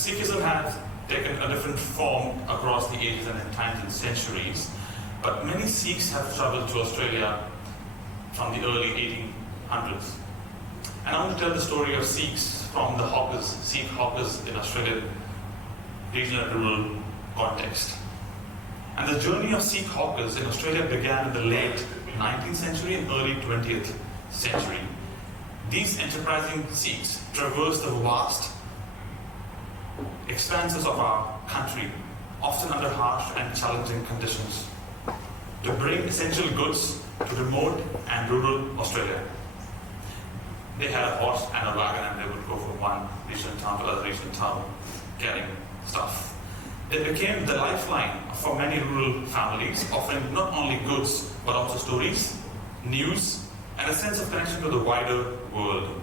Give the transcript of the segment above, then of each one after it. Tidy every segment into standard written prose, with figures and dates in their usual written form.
Sikhism has taken a different form across the ages and times and centuries, but many Sikhs have travelled to Australia from the early 1800s. And I want to tell the story of Sikhs from the hawkers, Sikh hawkers in Australian regional and rural context. And the journey of Sikh hawkers in Australia began in the late 19th century and early 20th century. These enterprising Sikhs traversed the vast expanses of our country, often under harsh and challenging conditions, to bring essential goods to remote and rural Australia. They had a horse and a wagon, and they would go from one regional town to other regional town carrying stuff. They became the lifeline for many rural families, offering not only goods but also stories, news, and a sense of connection to the wider world.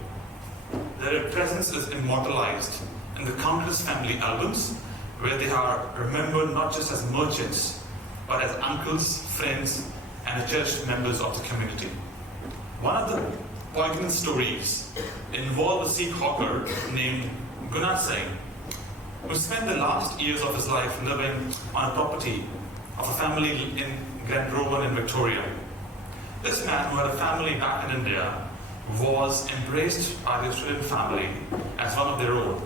Their presence is immortalized in the countless family albums, where they are remembered not just as merchants, but as uncles, friends, and cherished members of the community. One of the poignant stories involved a Sikh hawker named Guna Singh, who spent the last years of his life living on a property of a family in Gurdwara in Victoria. This man, who had a family back in India, was embraced by the Australian family as one of their own.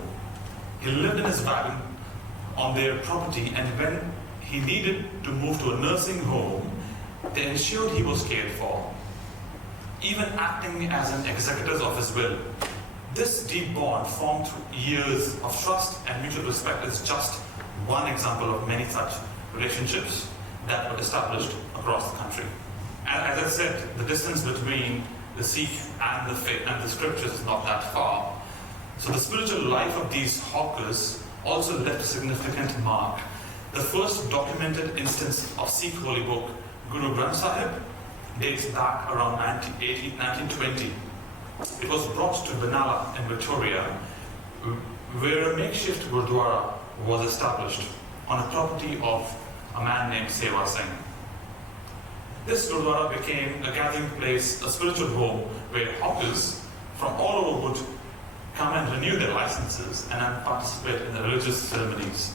He lived in his wagon on their property, and when he needed to move to a nursing home, they ensured he was cared for, even acting as an executor of his will. This deep bond formed through years of trust and mutual respect is just one example of many such relationships that were established across the country. And as I said, the distance between the Sikh and the faith and the scriptures is not that far. So the spiritual life of these hawkers also left a significant mark. The first documented instance of Sikh holy book, Guru Granth Sahib, dates back around 1920. It was brought to Benalla in Victoria, where a makeshift gurdwara was established on a property of a man named Seva Singh. This gurdwara became a gathering place, a spiritual home, where hawkers from all over would come and renew their licenses and then participate in the religious ceremonies.